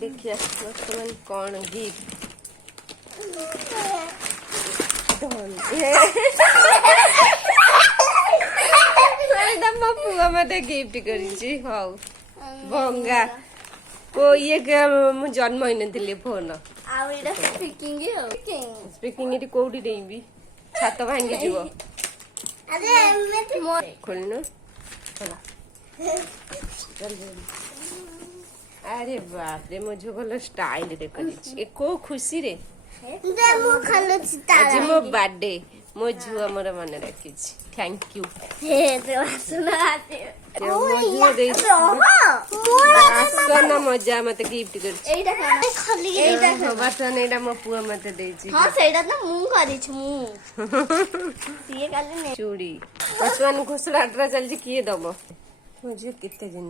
देखिए बर्तमान कौन गिफ्ट मो पुआ मत गिफ्ट करी हौ भंगा को ये मु जन्म होइनथिले फोन स्पीकिंग इटी कोडी देबी छात भांगी जीवो खोलनु अरे बाप रे मो झोगल स्टाइल रे करिछि ए को खुशी रे आज मो बर्थडे मो झुआ मोर मन रखिछि थैंक यू मजा मत गिफ्ट कर मो पुआ मत चूड़ी बचपन घोषणा चलती किए दब मुझे कितने जिन